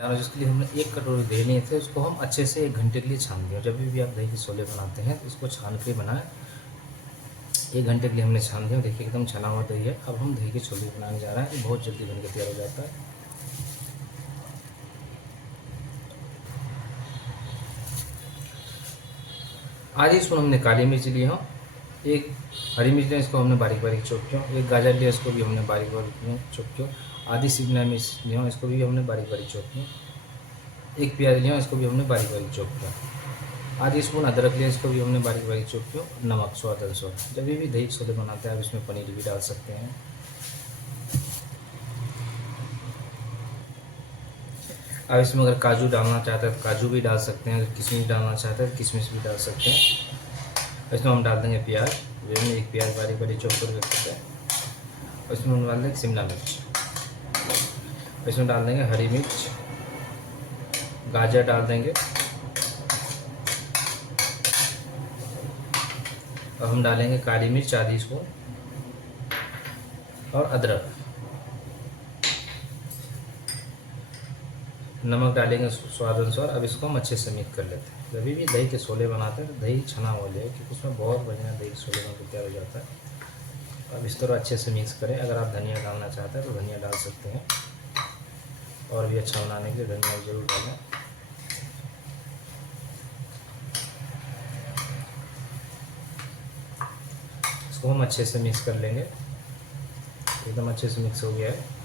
यार जिसके लिए हमने 1 कटोरी दही लिए थे उसको हम अच्छे से 1 घंटे के लिए छान दिया। जब भी आप दही के छोले बनाते हैं तो इसको छान के बनाएं। 1 घंटे के लिए हमने छान दिया। देखिए एकदम छना हुआ दही है। अब हम दही के छोले बनाने जा रहे हैं। बहुत जल्दी बन के तैयार हो जाता है। आधी स्पून हमने काली मिर्च ली हो, 1 हरी मिर्च लिया, इसको हमने बारीक बारीक चॉप किया। 1 गाजर लिया, इसको भी हमने बारीक बारीक चॉप किया। आधी शिमला मिर्च लिया, इसको भी हमने बारीक बारीक चॉप किया। 1 प्याज लिया, इसको भी हमने बारीक बारीक चॉप किया। आधी स्पून अदरक लिया, इसको भी हमने बारीक बारीक चॉप किया। नमक स्वाद अनुसार। जब भी दही छोले बनाते हैं आप इसमें पनीर भी डाल सकते हैं। आप इसमें अगर काजू डालना चाहते हैं तो काजू भी डाल सकते हैं। अगर किशमिश डालना चाहते हैं तो किशमिश भी डाल सकते हैं। इसमें हम डाल देंगे प्याज। इसमें 1 प्याज बारीक बारीक चॉप करके रख सकते हैं। इसमें हम डाल देंगे शिमला मिर्च। इसमें डाल देंगे हरी मिर्च, गाजर डाल देंगे। और हम डालेंगे काली मिर्च आधी स्पून और अदरक। नमक डालेंगे स्वाद अनुसार। अब इसको हम अच्छे से मिक्स कर लेते हैं। जब भी दही के छोले बनाते हैं तो दही छना हुआ ले, क्योंकि उसमें बहुत बढ़िया दही के छोले बनकर तैयार हो जाता है। अब इस तरह अच्छे से मिक्स करें। अगर आप धनिया डालना चाहते हैं तो धनिया डाल सकते हैं। और भी अच्छा बनाने के लिए धनिया ज़रूर डालें। इसको हम अच्छे से मिक्स कर लेंगे। एकदम अच्छे से मिक्स हो गया है।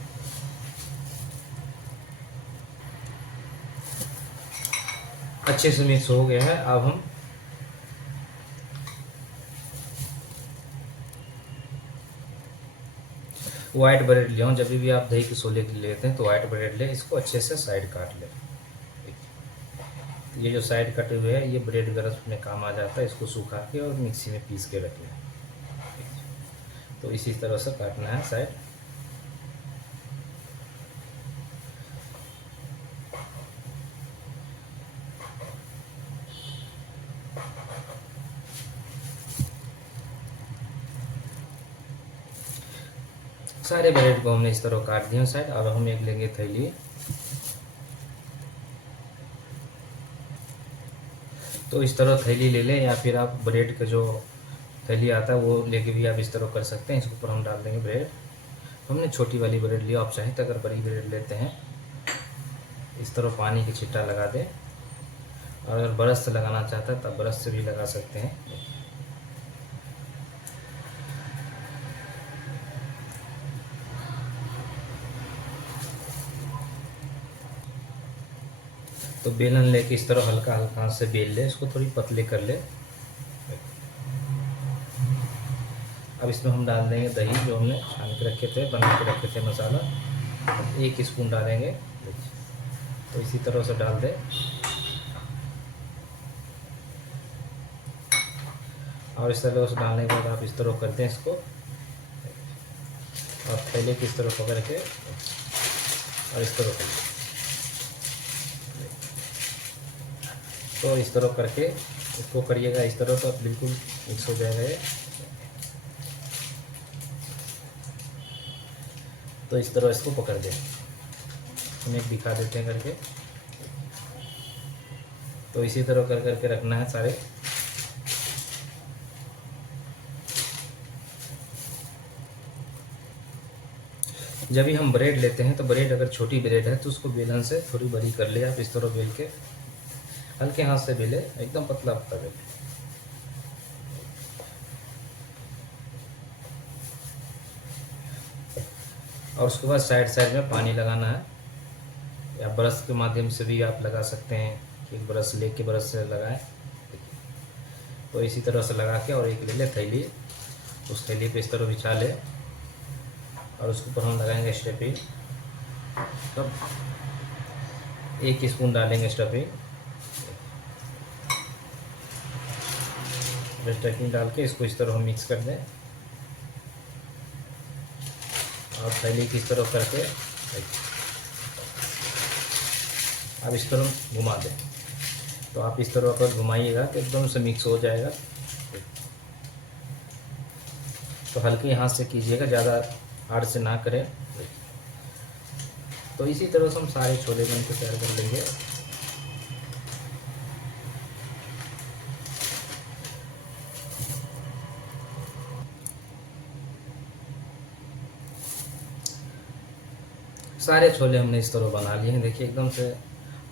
अच्छे से मिक्स हो गया है। अब हम वाइट ब्रेड ले आऊँ। जब भी आप दही के छोले लेते हैं तो वाइट ब्रेड ले, इसको अच्छे से साइड काट ले। ये जो साइड कटे हुए हैं ये ब्रेड गरज में काम आ जाता है। इसको सुखा के और मिक्सी में पीस के रख लें। तो इसी तरह से काटना है साइड। सारे ब्रेड को हमने इस तरह काट दिया साइड। अब हम एक लेंगे थैली। तो इस तरह थैली ले लें, या फिर आप ब्रेड का जो थैली आता है वो लेके भी आप इस तरह कर सकते हैं। इसके ऊपर हम डाल देंगे ब्रेड। हमने छोटी वाली ब्रेड लिया। आप चाहें तो अगर बड़ी ब्रेड लेते हैं इस तरह पानी की छिट्टा लगा दें। और अगर ब्रश से लगाना चाहता है तब ब्रश से भी लगा सकते हैं। तो बेलन लेके इस तरह हल्का हल्का हाथ से बेल ले, इसको थोड़ी पतले कर ले। अब इसमें हम डाल देंगे दही जो हमने छान के रखे थे, बना के रखे थे मसाला। 1 स्पून डालेंगे। तो इसी तरह से डाल दें। और इस तरह से डालने के बाद आप इस तरह कर दें इसको। और थैले की इस तरह पकड़ के और इस तरह कर दें। तो इस तरह करके इसको करिएगा इस तरह, तो बिल्कुल मिक्स हो जाएगा ये। तो इस तरह इसको पकड़ दें। हम एक दिखा देते हैं करके। तो इसी तरह कर करके रखना है सारे। जब भी हम ब्रेड लेते हैं तो ब्रेड अगर छोटी ब्रेड है तो उसको बेलन से थोड़ी बड़ी कर ले। आप इस तरह बेल के हल्के हाथ से बेले, एकदम पतला पतला बेले। और उसके बाद साइड साइड में पानी लगाना है, या ब्रश के माध्यम से भी आप लगा सकते हैं। एक ब्रश लेके ब्रश से लगाएं। तो इसी तरह से लगा के और एक ले ले थैली, उस थैली पे इस तरह बिछा ले और उसके ऊपर हम लगाएंगे स्टफिंग। तब 1 स्पून डालेंगे स्टफिंग। स्टफिंग डाल के इसको इस तरह हम मिक्स कर दें। और थैली की इस तरह करके अब इस तरह घुमा दें। तो आप इस तरह अगर घुमाइएगा तो एकदम से मिक्स हो जाएगा। तो हल्के हाथ से कीजिएगा, ज़्यादा हार्ड से ना करें। तो इसी तरह से हम सारे छोले बन के तैयार कर लेंगे। सारे छोले हमने इस तरह बना लिए हैं। देखिए एकदम से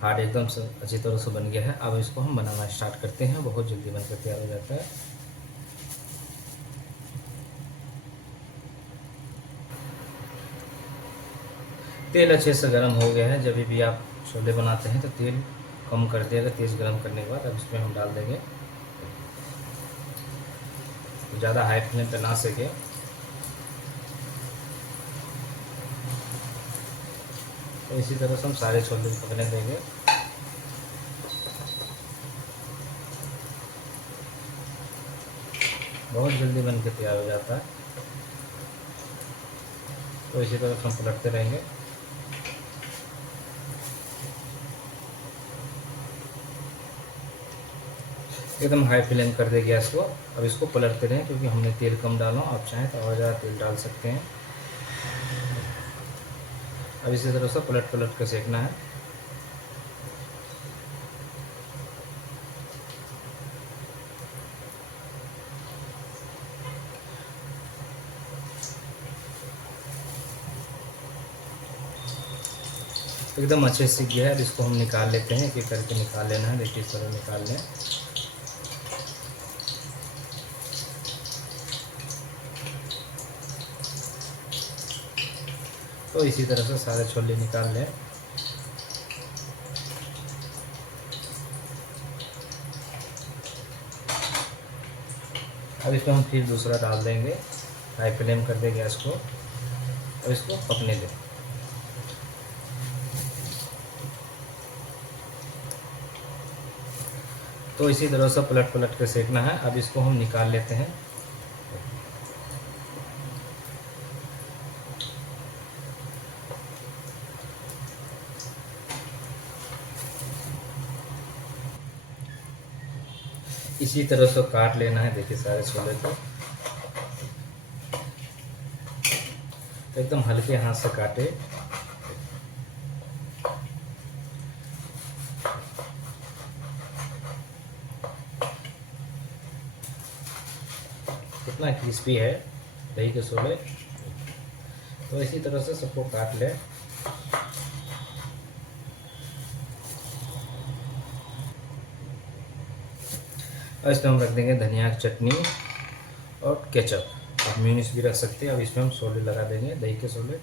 हार्ड, एकदम से अच्छी तरह से बन गया है। अब इसको हम बनाना स्टार्ट करते हैं, बहुत जल्दी बनकर तैयार हो जाता है। तेल अच्छे से गर्म हो गया है। जब भी आप छोले बनाते हैं तो तेल कम कर दिएगा तेज़ गर्म करने के बाद। अब इसमें हम डाल देंगे, ज़्यादा हाई फ्लेम पे ना सेके। तो इसी तरह से हम सारे छोले पकने देंगे। बहुत जल्दी बन के तैयार हो जाता है। तो इसी तरह से हम पलटते रहेंगे। एकदम हाई फ्लेम कर दे गैस को। अब इसको पलटते रहें, क्योंकि हमने तेल कम डाला। आप चाहें तो और ज़्यादा तेल डाल सकते हैं। अब इसी तरह से पलट पलट कर सेकना है। एकदम अच्छे से गया है। अब इसको हम निकाल लेते हैं, एक करके निकाल लेना है। देखिए इस तरह निकाल लें। तो इसी तरह से सारे छोले निकाल लें। अब इसमें हम फिर दूसरा डाल देंगे। हाई फ्लेम कर दें गैस को। अब इसको पकने दें। तो इसी तरह से पलट पलट के सेकना है। अब इसको हम निकाल लेते हैं। इसी तरह से काट लेना है। देखिए सारे छोले को एकदम हल्के हाथ से काटे। कितना क्रिस्पी है दही के छोले। तो इसी तरह से सबको काट ले। और इसमें हम रख देंगे धनिया की चटनी और केचप। आप म्यूनिस भी रख सकते हैं। अब इसमें हम छोले लगा देंगे, दही के छोले।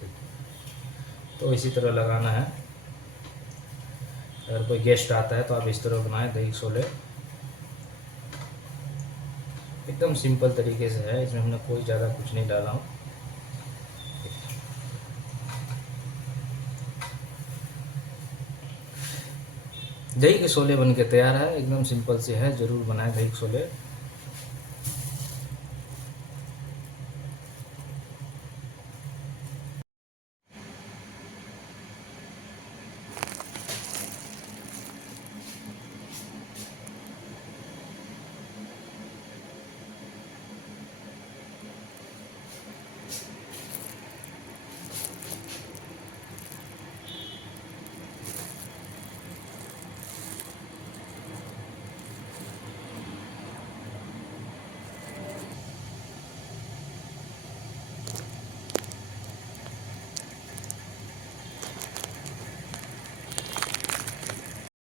तो इसी तरह लगाना है। अगर कोई गेस्ट आता है तो आप इस तरह बनाएं दही छोले। एकदम सिंपल तरीके से है, इसमें हमने कोई ज़्यादा कुछ नहीं डाला हूँ। दही के छोले बन के तैयार है। एकदम सिंपल से है, ज़रूर बनाएं दही के छोले।